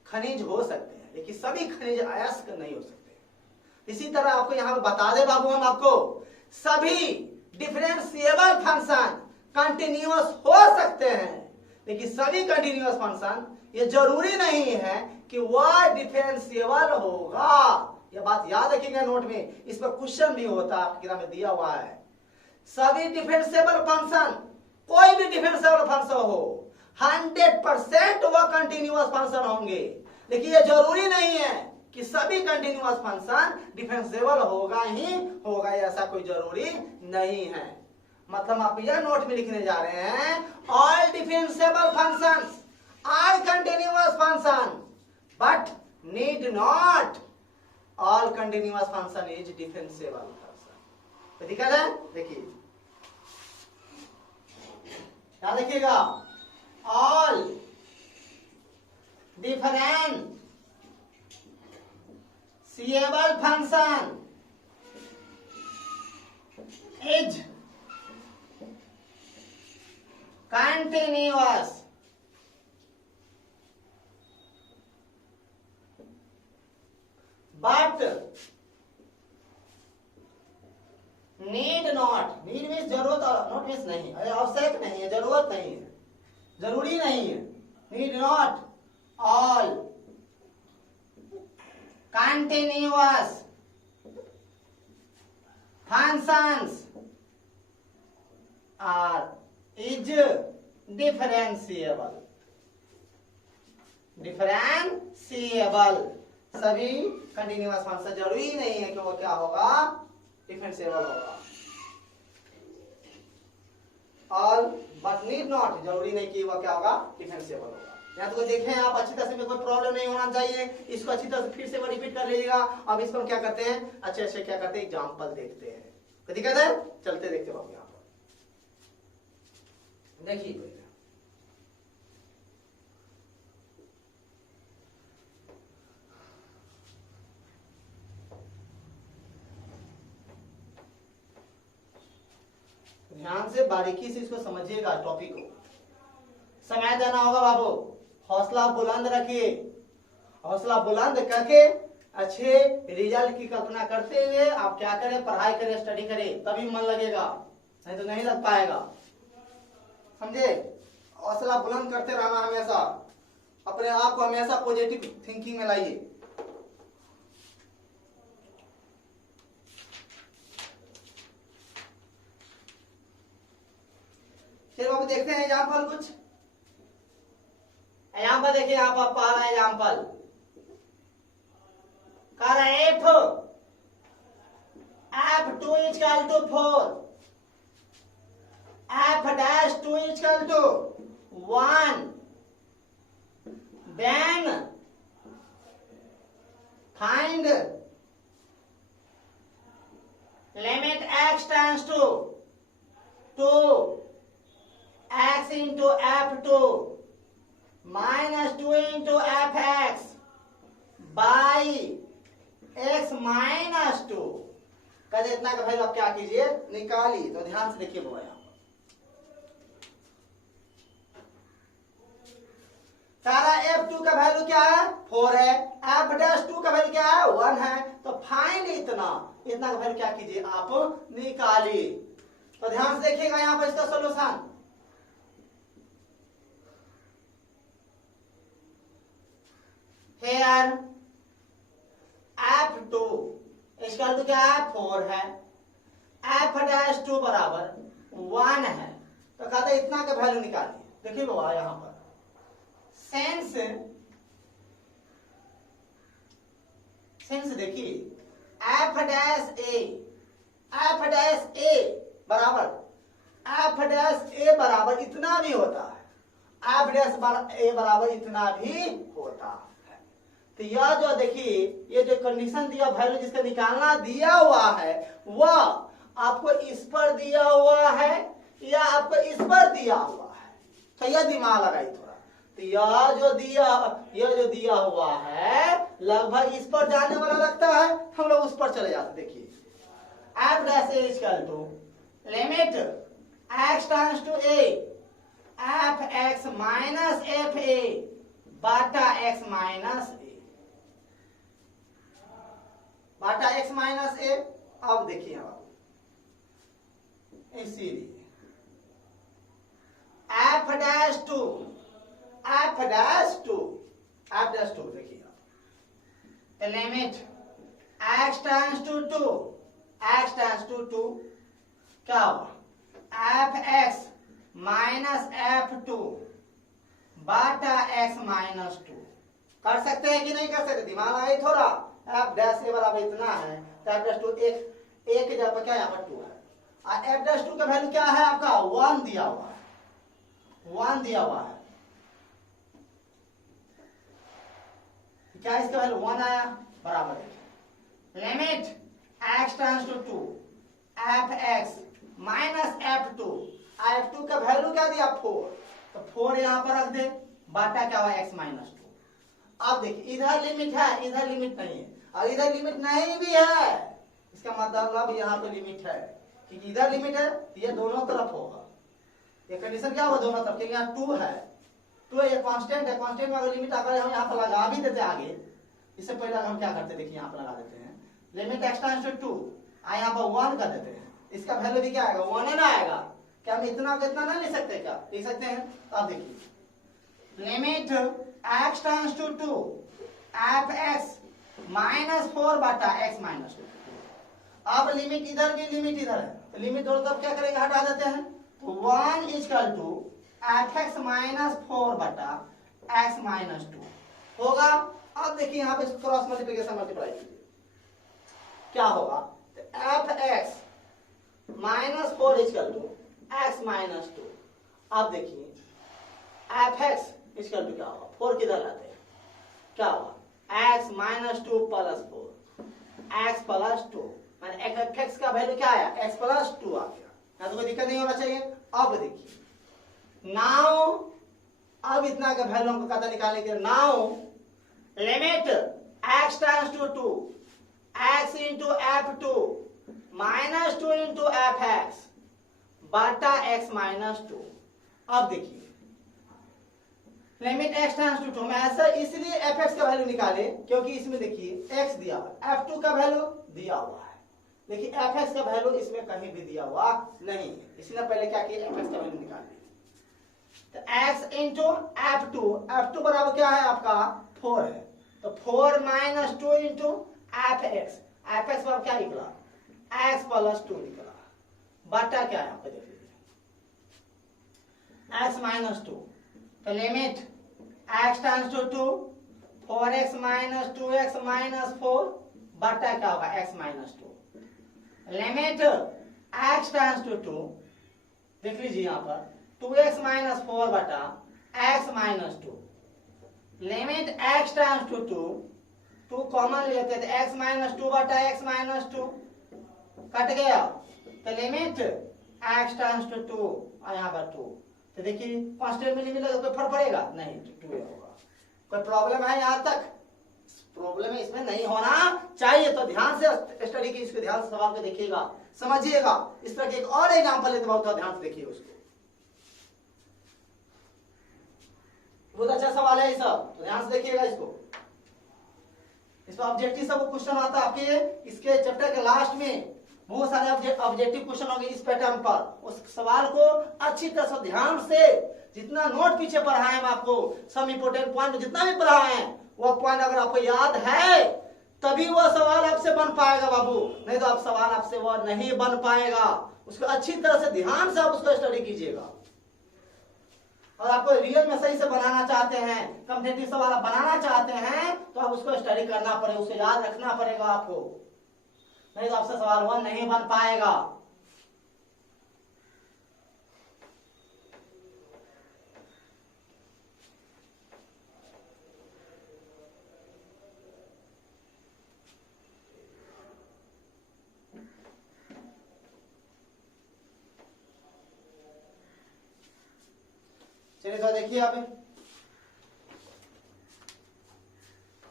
खनिज हो सकते हैं, लेकिन सभी खनिज अयस्क नहीं हो सकते। इसी तरह आपको यहाँ पे बता दे बाबू, हम आपको सभी डिफरेंशिएबल फंक्शन कंटिन्यूअस हो सकते हैं, लेकिन सभी कंटिन्यूअस फंक्शन ये जरूरी नहीं है कि वह डिफरेंशिएबल होगा। यह बात याद रखिएगा नोट में, इस पर क्वेश्चन भी होता है, किताब में दिया हुआ है। सभी डिफरेंशिएबल फंक्शन, कोई भी डिफरेंशिएबल फंक्शन हो, 100% वह कंटिन्यूअस फंक्शन होंगे, लेकिन यह जरूरी नहीं है कि सभी कंटिन्यूअस फंक्शन डिफरेंशिएबल होगा ही होगा, ऐसा कोई जरूरी नहीं है। मतलब आप यह नोट में लिखने जा रहे हैं, all differentiable functions are continuous function but need not all continuous function is differentiable function. तो दिक्कत है, देखिए क्या देखिएगा, all differentiable function is continuous but need not, need means जरूरत, नॉट मीन्स नहीं, आवश्यक नहीं है, जरूरत नहीं है, जरूरी नहीं है। Need not all continuous functions are is differentiable, सभी कंटिन्यूअस फंक्शन जरूरी नहीं है कि वो क्या होगा, डिफरेंशिएबल होगा। ऑल बट नीड नॉट, जरूरी नहीं कि वह क्या होगा, डिफरेंशिएबल होगा। यहाँ तो देखें आप अच्छी तरह से, में कोई प्रॉब्लम नहीं होना चाहिए। इसको अच्छी तरह से फिर से रिपीट कर लीजिएगा। अब इसको हम क्या करते हैं, अच्छे क्या करते हैं, एग्जाम्पल देखते हैं। कोई दिक्कत है, चलते देखते हो यहाँ पर, देखिए ध्यान से बारीकी से इसको समझिएगा, टॉपिक को समय देना होगा बाबू। हौसला बुलंद रखिए, हौसला बुलंद करके अच्छे रिजल्ट की कल्पना करते हुए आप क्या करें, पढ़ाई करें, स्टडी करें, तभी मन लगेगा, नहीं तो नहीं लग पाएगा, समझे। हौसला बुलंद करते रहना, हमेशा अपने आप को हमेशा पॉजिटिव थिंकिंग में लाइए। चलिए बाबू देखते हैं एग्जाम्पल कुछ। एग्जाम्पल देखिए, आप पा रहे एग्जाम्पल कर F2 equal to 4, F'2 equal to 1, then find limit x tends to 2 x into F2 minus 2 into Fx by x minus 2। कहते इतना का वैल्यू आप क्या कीजिए, निकालिए। तो ध्यान से देखिए बोला, सारा F2 का वैल्यू क्या है, 4 है, F'2 का वैल्यू क्या है, 1 है। तो फाइंड इतना का वैल्यू क्या कीजिए, आप निकालिए। तो ध्यान से देखिएगा यहाँ पर इसका solution. Here F2 equal to क्या है, 4 है, F'2 बराबर 1 है। तो कहते हैं इतना का वैल्यू निकालिए। देखिए बाबा यहाँ पर सेंस देखिए, F' A बराबर एफ डैश ए बराबर इतना भी होता है, एफ डैश ए बराबर इतना भी होता है। तो यह जो देखिए ये जो कंडीशन दिया वैल्यू जिसका निकालना दिया हुआ है वह आपको इस पर दिया हुआ है या आपको इस पर दिया हुआ है, तो यह दिमाग लगाई थोड़ा। तो यह जो दिया हुआ है लगभग इस पर जाने वाला लगता है, हम लोग उस पर चले जाते। देखिए F dash A equal to limit x tends to a F x minus F A बाटा x माइनस ए, बाटा x माइनस ए। अब देखिए इसीलिए एफ डैश टू देखिए लिमिट x टेंड्स टू 2 क्या हुआ F x minus F two बाटा X minus 2। कर सकते हैं कि नहीं कर सकते, दिमाग आए थोड़ा। एफ डैश ए बराबर इतना है तो एफ डैश टू एक की जगह पर क्या यहाँ पर 2 है, और एफ डैश टू का वैल्यू क्या है आपका 1 दिया हुआ है, 1 दिया हुआ है। क्या इसका वैल्यू 1 आया, बराबर है limit x tends to 2 f x minus F two का वैल्यू क्या दिया 4, तो 4 यहां पर रख दे, बाटा क्या हुआ x माइनस 2। अब देखिए इधर लिमिट है इधर लिमिट नहीं है, और इधर लिमिट नहीं भी है, इसका मतलब यहाँ पे लिमिट है, क्योंकि इधर लिमिट है ये दोनों तरफ होगा। ये कंडीशन क्या होगा दोनों तरफ, क्योंकि यहाँ 2 है, 2 ये कांस्टेंट है, कांस्टेंट में अगर लिमिट अगर हम यहाँ पर लगा भी देते आगे, इससे पहले हम क्या करते देखिए यहाँ पर लगा देते हैं लिमिट x टेंड्स टू 2 यहाँ पर 1 कर देते हैं, इसका वैल्यू भी क्या आएगा 1 ना आएगा। क्या हम इतना कितना ना ले सकते, क्या लिख सकते हैं। अब देखिए limit x tends to 2 f x minus 4 बाटा x माइनस 2। अब लिमिट इधर भी लिमिट इधर है, तो लिमिट दोनों तरफ क्या करेंगे हटा देते हैं, तो 1 equal to F x minus 4 बटा x माइनस 2 होगा। अब देखिए यहाँ पे क्रॉस मल्टीप्लिकेशन मल्टीप्लाई कीजिए क्या होगा, f x minus 4 equal to x minus 2। अब देखिए एफ एक्स इक्वल टू क्या होगा, 4 किधर लाते हैं, क्या होगा x minus 2 plus 4 x plus 2, मैंने एफ एक्स का वैल्यू क्या आया एक्स प्लस 2 आ गया, ना तो कोई दिक्कत नहीं होना चाहिए। अब देखिए नाउ अब इतना का वैल्यू हमको पता निकालने के लिए now limit x tends to 2 x into f 2 minus 2 into f x बाटा x माइनस 2। अब देखिए लिमिट x टेंड्स टू 2 में ऐसा इसलिए एफ एक्स का वैल्यू निकाले क्योंकि इसमें देखिए x दिया हुआ है, f2 का वैल्यू दिया हुआ है, देखिए एफ एक्स का वैल्यू इसमें कहीं भी दिया हुआ नहीं है, इसलिए पहले क्या किया एफ एक्स का वैल्यू निकाल लिया। तो x इंटू एफ टू बराबर क्या है आपका 4 है, तो 4 माइनस 2 इंटू एफ एक्स बराबर क्या निकला x प्लस 2 निकला, बटा क्या है आपका देख लीजिए x माइनस 2। तो limit x tends to 2 4x minus 2x minus 4 बटा क्या होगा x minus 2। Limit x tends to 2 देख लीजिए यहाँ पर 2x माइनस 4 बटा x minus 2। Limit x tends to 2 common लेते थे x माइनस 2 बटा x माइनस 2 कट गया, तो लिमिट x टेंड्स टू 2 और यहाँ पर 2, तो देखिए कांस्टेंट में लिमिट लगा कोई फर्क पड़ेगा नहीं, 2 होगा। कोई प्रॉब्लम है यहाँ तक, प्रॉब्लम इसमें नहीं होना चाहिए, तो ध्यान से स्टडी की, इसको ध्यान से सवाल को देखिएगा समझिएगा। इस तरह के एक और एग्जांपल लेते बहुत ध्यान से देखिए उसको, बहुत अच्छा सवाल है ये सब, तो ध्यान से देखिएगा इसको। इसमें ऑब्जेक्टिव सब क्वेश्चन आता है आपके इसके चैप्टर के लास्ट में, बहुत सारे ऑब्जेक्टिव क्वेश्चन होंगे इस पैटर्न पर। उस सवाल को अच्छी तरह से ध्यान से जितना नोट पीछे पढ़ाए हम आपको, सब इंपोर्टेंट पॉइंट जितना भी पढ़ाए हैं वो पॉइंट अगर आपको याद है तभी वो सवाल आपसे बन पाएगा बाबू, नहीं तो आप सवाल आपसे वो नहीं बन पाएगा। उसको अच्छी तरह से ध्यान से आप उसको स्टडी कीजिएगा, और आपको रियल में सही से बनाना चाहते हैं, कॉम्पिटिटिव सवाल आप बनाना चाहते हैं तो आप उसको स्टडी करना पड़ेगा, उसे याद रखना पड़ेगा आपको, नहीं तो आपसे सवाल 1 नहीं बन पाएगा। चलिए तो देखिए आप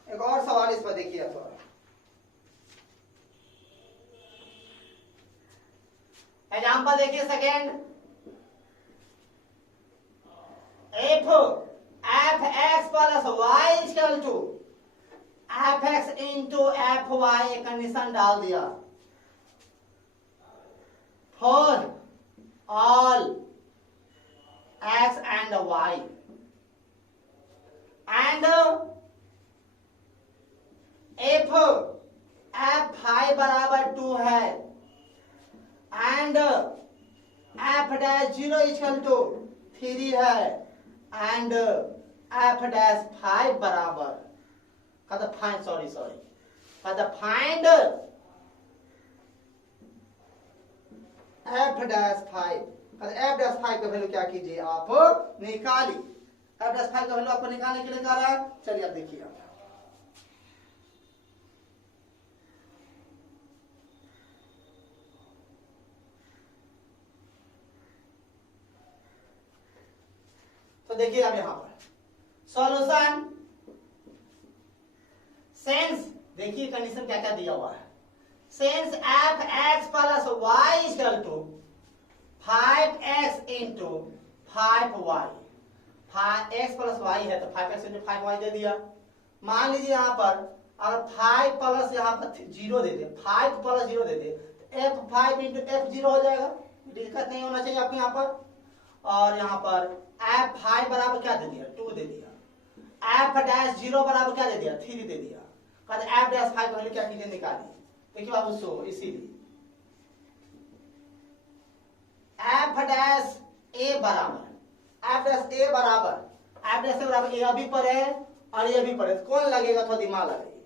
एक और सवाल इस पर देखिए थोड़ा। एग्जाम्पल देखिए second, f x plus y equal to F x into f y condition डाल दिया for all x and y and f five बराबर 2 है and f dash 0 equal to 3 है एंड एफ डैश 5 बराबर find f dash 5 f dash 5 का value क्या कीजिए आप निकाली। एफ डैश 5 का वैल्यू आपको निकालने के लिए कह रहा है। चलिए आप देखिए तो देखिए अब यहां पर सॉल्यूशन सेंस देखिए कंडीशन क्या क्या दिया हुआ है। Since f x plus y equal to 5x into 5y, x plus y है तो 5x इंटू 5y दे दिया। मान लीजिए यहां पर अगर 5 प्लस यहां पर 0 दे दे, 5 प्लस 0 दे दे तो f5 इंटू f0 हो जाएगा, दिक्कत नहीं होना चाहिए आपको यहां पर। और यहां पर f5 बराबर क्या दे दिया 2 दे दिया, f डैश 0 बराबर क्या दे दिया 3 दे दिया। कहते f डैश 5 वैल्यू क्या कीजिए निकालिए। देखिए बाबू सो इसीलिए f डैश a बराबर f डैश a बराबर ये अभी पर है और ये भी पर है, कौन लगेगा थोड़ा दिमाग लगाइए।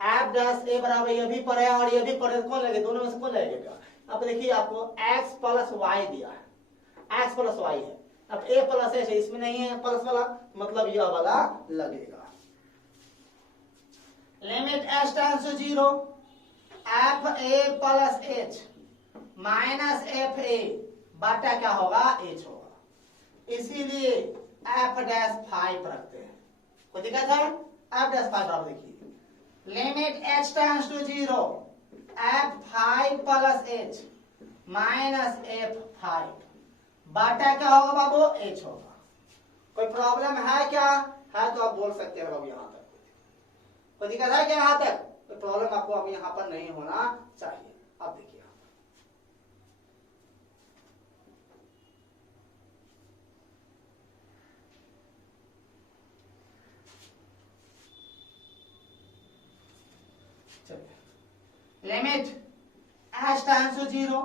f डैश a बराबर ये भी पर है और ये भी पर है, कौन लगेगा दोनों में से कौन लगेगा। अब देखिए आपको x प्लस वाई दिया है, x प्लस वाई है, अब a प्लस है इसमें नहीं है प्लस वाला, मतलब यह वाला लगेगा। Limit h tends to 0 f a plus h minus f a बटा क्या होगा h होगा, इसीलिए f डैश 5 रखते हैं। कोई दिक्कत है। f डैश 5 बराबर देखिए limit h tends to 0 f5 plus h minus f5 बटा क्या होगा बाबू h होगा। कोई प्रॉब्लम है क्या, है तो आप बोल सकते हैं बाबू यहां तक। कोई दिक्कत है क्या यहां तक, कोई प्रॉब्लम आपको अब यहां पर नहीं होना चाहिए। अब देखिए limit h tends to 0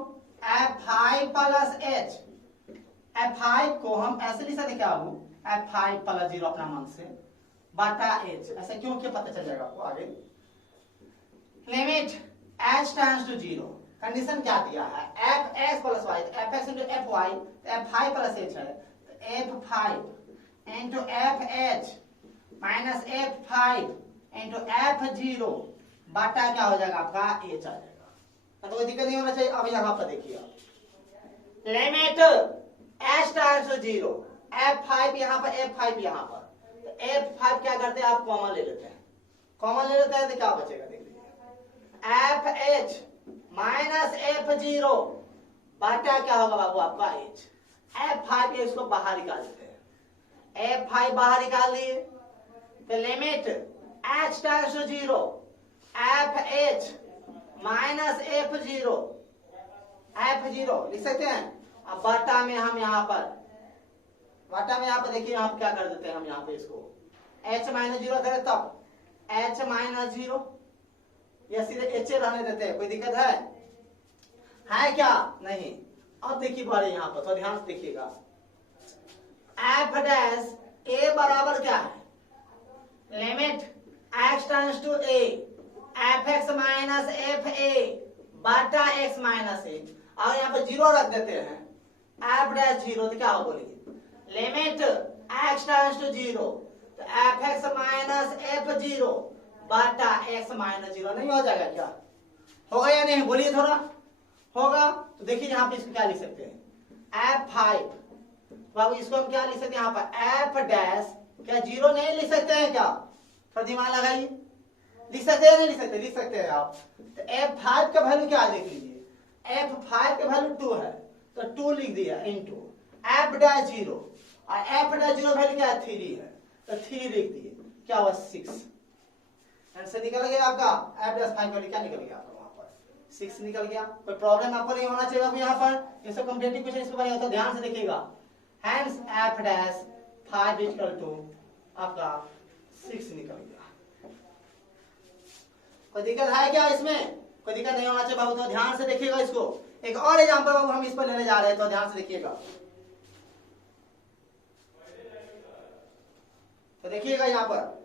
f5 plus h, f5 को हम ऐसे लिख सकते क्या हो f5 प्लस 0 अपना मन से बटा h, ऐसे क्यों क्या पता चल जाएगा आपको आगे। Limit h tends to 0 condition क्या दिया है f(x plus y), f(x into f(y) तो f5 प्लस h है तो f5 into f(h) minus f5 into f(0) बटा क्या हो जाएगा आपका h आ जाएगा। तो कोई दिक्कत नहीं होना चाहिए। अब यहां पर देखिए आप limit h tends to 0 f5 यहां पर f5 यहां पर, तो f5 क्या करते हैं आप कॉमन ले लेते हैं, कॉमन ले लेते हैं तो क्या बचेगा देख लीजिए f(h) माइनस f(0) बटा क्या होगा बाबू आपका h। f5 इसको बाहर निकाल देते हैं, f5 बाहर निकाल दिए तो limit h tends to 0 f(h) minus f(0) लिख सकते हैं। अब बटा में हम यहाँ पर देखिए आप क्या कर देते हैं, हम यहाँ पे इसको h माइनस 0 करें तब h माइनस 0 या सीधे h रहने देते हैं, कोई दिक्कत है क्या नहीं। अब देखिए बारे यहाँ पर थोड़ा ध्यान से देखिएगा f डैश a बराबर क्या है limit x tends to a fx minus fa बटा x माइनस a, और यहाँ पर 0 रख देते हैं f डैश 0 तो क्या हो बोलिए लिमिट x टेंड्स टू 0 तो fx माइनस f0 बटा x माइनस 0 नहीं हो जाएगा क्या, होगा या नहीं बोलिए थोड़ा होगा। तो देखिए यहाँ पे इसको क्या लिख सकते हैं f5 बाबू इसको हम क्या लिख सकते हैं यहाँ पर एफ डैश, क्या जीरो नहीं लिख सकते हैं क्या? थोड़ा दिमाग लगाइए, लिख सकते हैं नहीं लिख सकते? लिख सकते हैं आप। तो F5 का वैल्यू क्या है देख लीजिए, F5 का वैल्यू 2 है तो 2 लिख दिया इनटू F डैश 0 और F डैश 0 वैल्यू क्या है 3 है तो 3 लिख दिए, क्या हुआ 6। आंसर निकल गया आपका, F डैश 5 वैल्यू क्या निकल गया आपका वहां पर 6 निकल गया। कोई प्रॉब्लम आपको नहीं होना चाहिए अब यहाँ पर, ये सब कॉम्पिटिटिव क्वेश्चन इसमें बनेगा तो ध्यान से देखिएगा। Hence F dash 5 equal to आपका 6 निकल गया। कोई दिक्कत है क्या इसमें? कोई दिक्कत नहीं होना चाहिए बाबू, तो ध्यान से देखिएगा इसको। एक और एग्जांपल बाबू हम इस पर लेने जा रहे हैं तो ध्यान से देखिएगा। तो देखिएगा यहाँ पर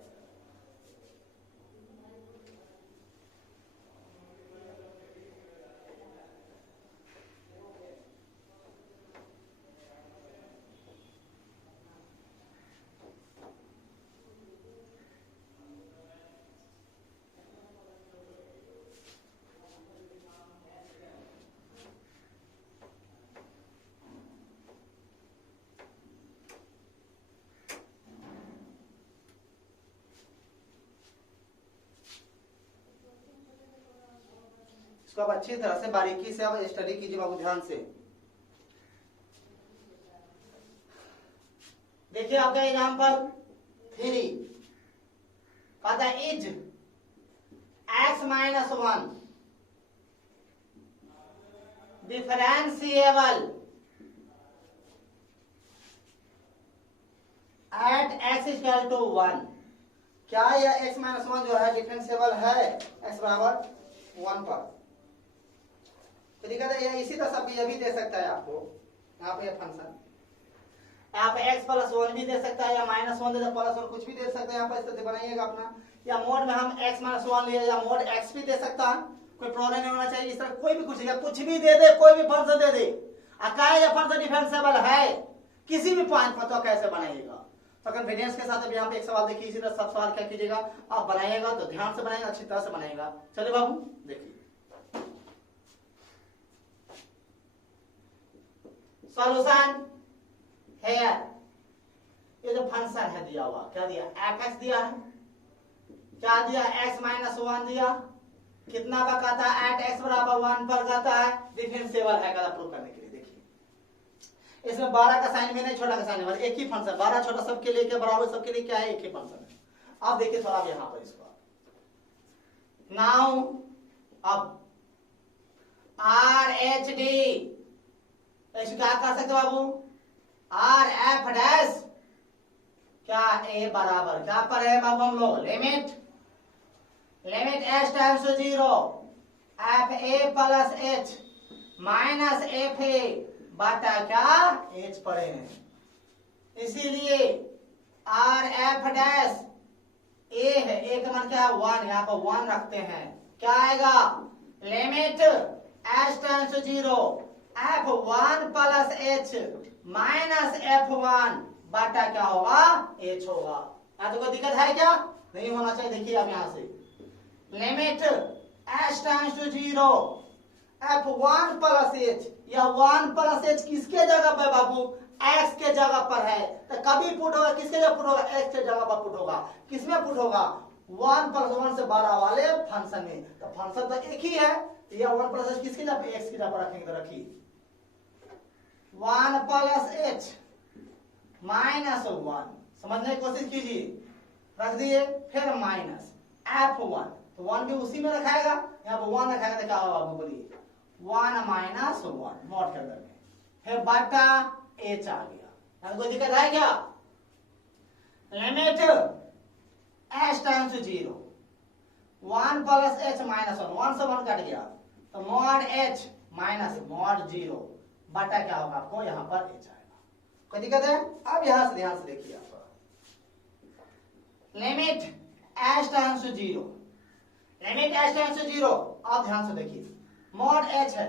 इसको आप अच्छी तरह से बारीकी से आप स्टडी कीजिए बाबू, ध्यान से देखिए। आपका एग्जांपल 3 कहता है is x minus 1 differentiable at x equal to 1। क्या यह x माइनस 1 जो है डिफरेंशिएबल है x बराबर 1 पर? तो दिक्कत है इसी तरह सब ये भी दे सकता है आपको यहाँ पे फंक्शन, यहाँ पे x प्लस 1 भी दे सकता है या माइनस 1 दे दे प्लस 1 कुछ भी दे सकता है यहाँ पर, इस तरह से बनाइएगा अपना। या मोड में हम x माइनस 1 लिए या मोड x भी दे सकता है, कोई प्रॉब्लम नहीं होना चाहिए। इस तरह कोई भी कुछ भी दे दे, कोई भी फंक्शन दे दे, अकाय या फंक्शन डिफरेंशिएबल है किसी भी पॉइंट पर तो कैसे बनाइएगा। तो कॉन्फिडेंस के साथ अभी यहाँ पे एक सवाल देखिए, इसी तरह सब सवाल क्या कीजिएगा आप बनाइएगा तो ध्यान से बनाइएगा, अच्छी तरह से बनाइएगा। चलिए बाबू देखिए सॉल्यूशन है, ये जो फंक्शन है दिया हुआ क्या दिया fx दिया है, क्या दिया x माइनस 1 दिया, कितना का कहता है एट x बराबर 1 पर कहता है डिफरेंशिएबल है कहता प्रूव करने के लिए। देखिए इसमें 12 का साइन में नहीं, छोटा का साइन में, एक ही फंक्शन 12 छोटा सबके लिए क्या बराबर सबके लिए क्या है एक ही फंक्शन है। अब देखिए थोड़ा यहाँ पर इसको नाउ अब आर एच डी क्या कर सकते बाबू आर एफ डैश क्या ए बराबर क्या पर है बाबू हम लोग limit h tends to 0 f a plus h minus F a बटा क्या एच पड़े हैं, इसीलिए आर एफ डैश ए है, ए का मान क्या है 1, यहाँ पर 1 रखते हैं, क्या आएगा limit h tends to 0 f1 plus h minus f1 बटा क्या होगा h होगा। यहाँ तो कोई दिक्कत है क्या? नहीं होना चाहिए। देखिए आप यहाँ से limit h tends to 0 f1 plus h, यह 1 प्लस h किसके जगह पर बाबू x के जगह पर है, तो कभी पुट होगा किसके जगह पुट होगा x के जगह पर पुट होगा। किसमें पुट होगा 1 प्लस 1 से 12 वाले फंक्शन में, तो फंक्शन तो एक ही है, यह 1 प्लस h किसके जगह पर x की जगह पर रखेंगे, तो रखिए 1 प्लस h माइनस 1, समझने की कोशिश कीजिए, रख दिए, फिर माइनस f1, तो 1 भी उसी में रखाएगा, यहाँ पर 1 रखाएगा तो क्या होगा बाबू बोलिए 1 माइनस 1 मॉड के अंदर में, फिर बटा h आ गया। यहाँ कोई दिक्कत है क्या? Limit h tends to 0 1 plus h minus 1 से 1 कट गया, तो मॉड h माइनस मॉड 0 बटा क्या होगा आपको यहाँ पर h आएगा। कोई दिक्कत है? अब यहां से ध्यान से देखिए आप limit h tends to 0 limit h tends to 0, आप ध्यान से देखिए मॉड h है,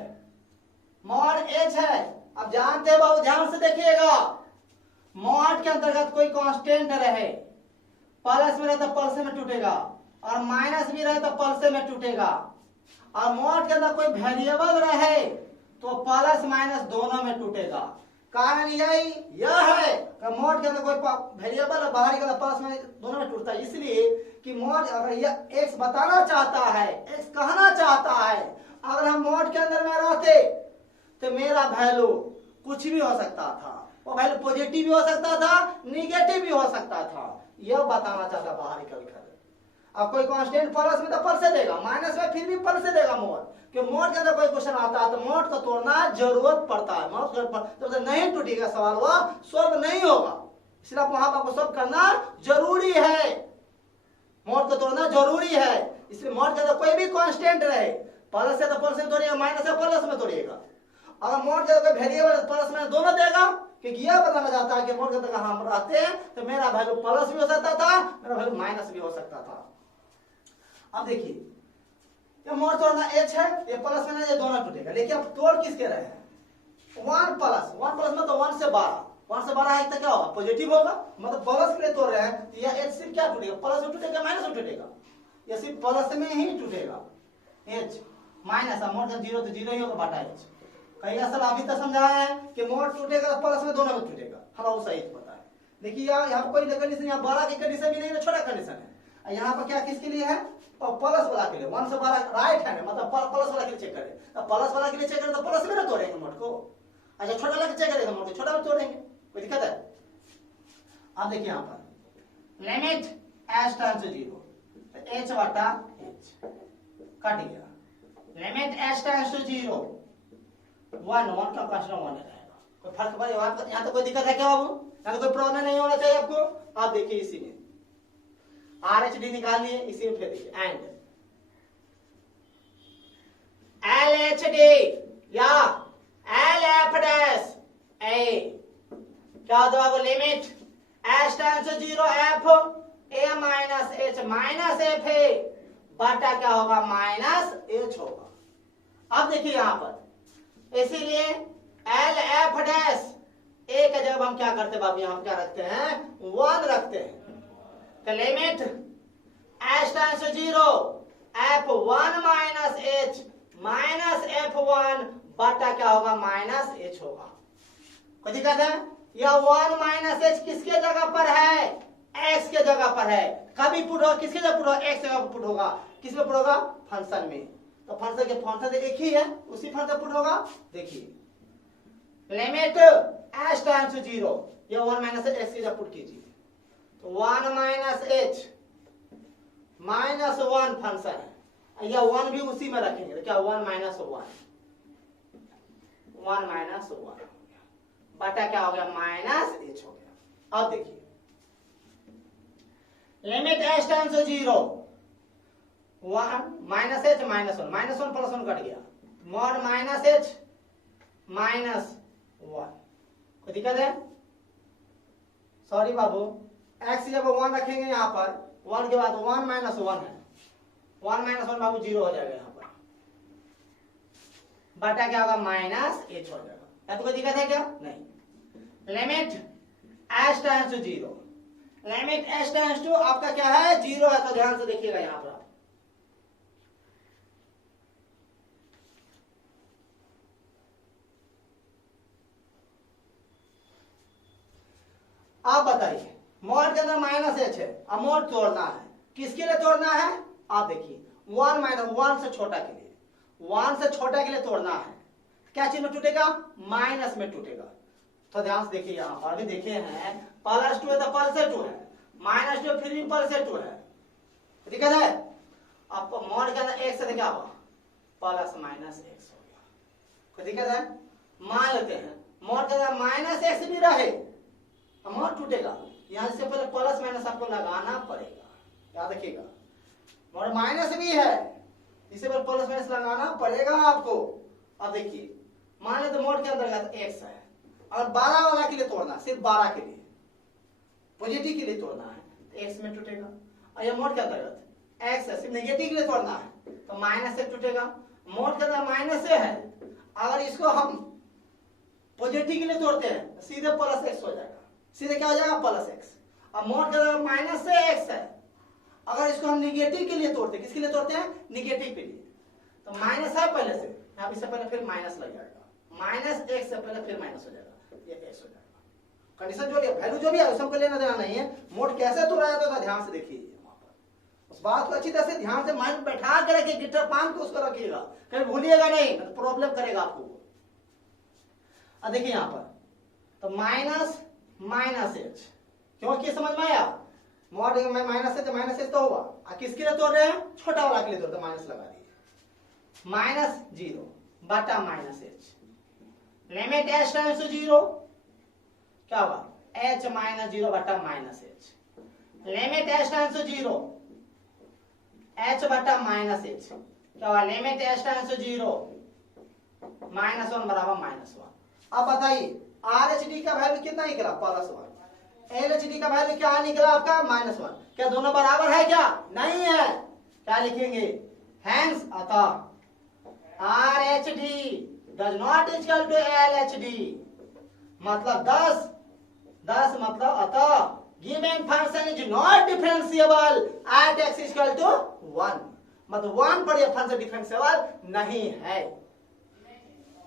मॉड h है। अब जानते हैं बाबू ध्यान से देखिएगा, मॉड के अंतर्गत कोई कांस्टेंट रहे, प्लस में रहे तो प्लस में टूटेगा और माइनस भी रहे तो प्लस में टूटेगा, और मॉड के अंदर कोई वेरिएबल रहे तो प्लस माइनस दोनों में टूटेगा। कारण यह है कि मोड के अंदर कोई वेरिएबल है बाहरी वाला प्लस में दोनों में टूटता है, इसलिए कि मोड अगर यह एक्स बताना चाहता है, एक्स कहना चाहता है, अगर हम मोड के अंदर में रहते तो मेरा वैल्यू कुछ भी हो सकता था, वो वैल्यू पॉजिटिव भी हो सकता था, निगेटिव भी हो सकता था, यह बताना चाहता बाहरी कभी। अब कोई कांस्टेंट प्लस में तो प्लस से देगा, माइनस में फिर भी प्लस से देगा मोड, कि मोड के अंदर कोई क्वेश्चन आता है तो मोड को तोड़ना जरूरत पड़ता है, मोड जब नहीं टूटेगा सवाल वह सॉल्व नहीं होगा, इसलिए वहां पर आपको सॉल्व करना जरूरी है, मोड को तोड़ना जरूरी है। इसलिए मोड के अंदर कोई भी कांस्टेंट रहे, प्लस से तो प्लस में तोड़िएगा, माइनस से प्लस में तोड़िएगा। अगर मोड के अंदर कोई वेरिएबल प्लस में दोनों देगा, क्योंकि यह बताना चाहता है कि मोड के अंदर हम रहते हैं तो मेरा वैल्यू प्लस भी हो सकता था, मेरा वैल्यू माइनस भी हो सकता था। अब देखिए ये मोड तोड़ना एच है, ये प्लस में ये दोनों टूटेगा, लेकिन अब तोड़ किसके रहे हैं, 1 प्लस में तो 1 से 12 है तो क्या होगा, पॉजिटिव होगा, मतलब प्लस के लिए तोड़ रहे हैं तो यह एच सिर्फ क्या टूटेगा, प्लस में टूटेगा माइनस में टूटेगा, यह सिर्फ प्लस में ही टूटेगा, एच माइनस मोड का 0 तो 0 ही होगा बटा एच। कहीं सर अभी तक समझाया है कि मोड टूटेगा तो प्लस में दोनों में टूटेगा, हमारा वो सही पता है। देखिए यहाँ कोई कंडीशन, यहाँ 12 की कंडीशन भी नहीं है, छोटा कंडीशन है, यहाँ पर क्या किसके लिए है, और प्लस वाला के लिए 1 से 12 राइट हैंड, मतलब प्लस वाला के लिए चेक करें, तो प्लस वाला के लिए चेक करें तो प्लस में ना तोड़ेंगे मोड को, अच्छा छोटा वाला चेक करेंगे मोड को छोटा में तोड़ेंगे, कोई दिक्कत है। अब देखिए यहाँ पर limit h tends to 0, h बटा एच कट गया, लिमिट एच टेंड्स टू 0 1 का कांस्टेंट 1 रहेगा, कोई फर्क पड़े यहाँ तो कोई दिक्कत है क्या बाबू, यहाँ तो कोई प्रॉब्लम नहीं होना चाहिए आपको। आप देखिए इसी में RHD निकाल लिए, इसी में फिर देखिए एंड LHD या LF डैश A क्या होता है, limit H tends to 0 F A minus H minus F A बटा क्या होगा, माइनस H होगा। अब देखिए यहां पर इसीलिए LF डैश A का जब हम क्या करते हैं बाबू, यहां क्या रखते हैं, 1 रखते हैं, तो limit H tends to 0 F1 minus H minus F1 बटा क्या होगा, माइनस H होगा। कोई दिक्कत है, यह 1 माइनस H किसके जगह पर है, X के जगह पर है, कभी पुट होगा किसके जगह पुट होगा, X जगह पुट होगा, किस में पुट होगा, फंक्शन में, तो फंक्शन के फंक्शन एक ही है, उसी फंक्शन पुट होगा। देखिए लिमिट H टेंड्स टू 0, यह 1 माइनस X की जगह पुट कीजिए, तो 1 माइनस H माइनस 1 फंक्शन है, या 1 भी उसी में रखेंगे तो क्या 1 माइनस 1 बटा क्या हो गया, माइनस H हो गया। अब देखिए limit H tends to 0 1 minus H minus 1 plus 1 cut गया, मॉड माइनस H माइनस 1, कोई दिक्कत है, सॉरी बाबू, x जब 1 रखेंगे यहाँ पर 1 के बाद 1 माइनस 1 है, 1 माइनस 1 बाबू 0 हो जाएगा यहाँ पर, बटा क्या होगा, माइनस H हो जाएगा, या तो कोई दिक्कत है क्या, नहीं। Limit H tends to 0, limit H tends to आपका क्या है, 0 है, तो ध्यान से देखिएगा यहाँ पर आप बताइए, मोड के अंदर माइनस H है, अब मोड तोड़ना है, किसके लिए तोड़ना है, आप देखिए 1 माइनस 1 से छोटा के लिए, 1 से छोटा के लिए तोड़ना है, क्या चीज में टूटेगा, माइनस में टूटेगा, तो ध्यान से देखिए यहाँ पर अभी देखे हैं प्लस 2 है तो प्लस से 2 है, माइनस 2 फिर भी प्लस से 2 है, दिक्कत है। आपको मोड के अंदर x से क्या हुआ, प्लस माइनस x हो गया, कोई दिक्कत है। मान लेते हैं मोड के अंदर माइनस x भी रहे, मोड टूटेगा, यहाँ से पहले प्लस माइनस आपको लगाना पड़ेगा, याद रखिएगा, मोड माइनस भी है, इससे पहले प्लस माइनस लगाना पड़ेगा आपको। अब देखिए मान लेते मोड के अंतर्गत x है, और 12 वाला के लिए तोड़ना, सिर्फ 12 के लिए पॉजिटिव के लिए तोड़ना है तो x में टूटेगा, और ये मोड के अंतर्गत x है, सिर्फ नेगेटिव के लिए तोड़ना है तो माइनस से टूटेगा, मोड के अंदर माइनस से है, अगर इसको हम पॉजिटिव के लिए तोड़ते हैं सीधे प्लस x हो जाएगा, सीधे क्या हो जाएगा, प्लस x। अब मोड के अंदर माइनस से x है, अगर इसको हम निगेटिव के लिए तोड़ते हैं, किसके लिए तोड़ते हैं, निगेटिव के लिए, तो माइनस है पहले से, अब इससे पहले फिर माइनस लग जाएगा, माइनस x से पहले फिर माइनस हो जाएगा, ये एस हो जाएगा। कंडीशन जो भी वैल्यू जो भी है सबको लेना देना नहीं है, मोड कैसे तोड़ा है तो ध्यान से देखिए वहां पर, उस बात को अच्छी तरह से ध्यान से माइंड बैठा कर रखिए, गिटार पान के उसको रखिएगा, कहीं भूलिएगा नहीं, तो प्रॉब्लम करेगा आपको। अब देखिए यहां पर तो माइनस माइनस एच, क्योंकि समझ में आया, मॉड माइनस है माइनस एच तो होगा, किसके लिए तोड़ रहे हैं, छोटा वाला के लिए तोड़, तो माइनस लगा दिए, माइनस 0 बटा minus H, limit h times 0 क्या होगा, एच माइनस 0 बटा minus H, limit h times 0 h बटा माइनस एच क्या होगा, लिमिट एच टाइम्स 0 -1 बराबर -1। अब बताइए आर एच डी का वैल्यू कितना निकला, +1, एल एच डी का वैल्यू क्या निकला आपका, -1। क्या दोनों बराबर है, क्या नहीं है, क्या लिखेंगे, हैंस अतः R H D does not equal to L H D, मतलब 10 मतलब अतः given function is not differentiable at x equal to 1, मतलब 1 पर यह फंक्शन डिफरेंशिएबल नहीं है।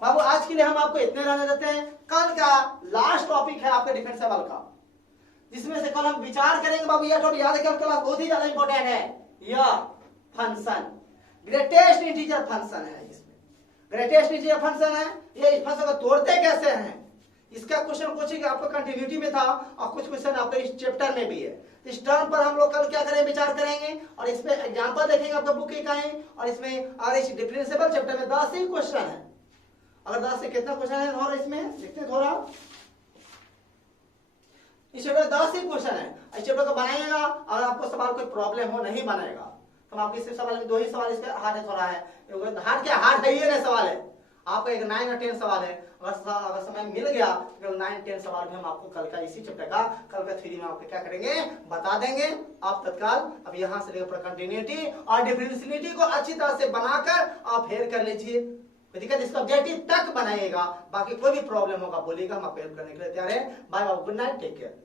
बाबू आज के लिए हम आपको इतने रहने देते हैं, कल का लास्ट टॉपिक है आपका डिफरेंशिएबल का, जिसमें से कल हम विचार करेंगे। बाबू यह टॉपिक याद रखिए, क्लास बहुत ही ज्यादा इंपॉर्टेंट है। यह फंक्शन ग्रेटेस्ट इंटीजर फंक्शन है, इसमें ग्रेटेस्ट इंटीजर फंक्शन है, ये इस फंक्शन को तोड़ते कैसे हैं, इसका क्वेश्चन कोचिंग आपको कंटिन्यूटी में था और कुछ क्वेश्चन आपको इस चैप्टर में भी है। इस टर्म पर हम लोग कल क्या करें, विचार करेंगे और इस पे एग्जांपल देखेंगे आपको बुक की कहीं, और इसमें और इस डिफरेंशिएबल चैप्टर में 10 ही क्वेश्चन है। अगर 10 से कितना क्वेश्चन है थोड़ा इसमें देखते हैं, थोड़ा इस चैप्टर 10 ही क्वेश्चन है। इस चैप्टर को बनाइएगा, अगर आपको सवाल कोई प्रॉब्लम हो नहीं बनाएगा तो आपको इस सवाल में 2 ही सवाल इसका हार्ड है, थोड़ा है हार्ड, क्या हार्ड है ये नहीं सवाल है, आपका एक 9 और 10 सवाल है। अगर समय मिल गया तो 9-10 सवाल में हम आपको कल का इसी चैप्टर का कल का थ्योरी में आपको क्या करेंगे बता देंगे। आप तत्काल अब यहाँ से लेकर कंटिन्यूटी और डिफरेंशियलिटी को अच्छी तरह से बनाकर आप फेयर कर लीजिए। कोई दिक्कत, इसका ऑब्जेक्टिव तक बनाइएगा, बाकी कोई भी प्रॉब्लम होगा बोलिएगा, हम आपको हेल्प करने के लिए तैयार है। Bye bye, good night, take care.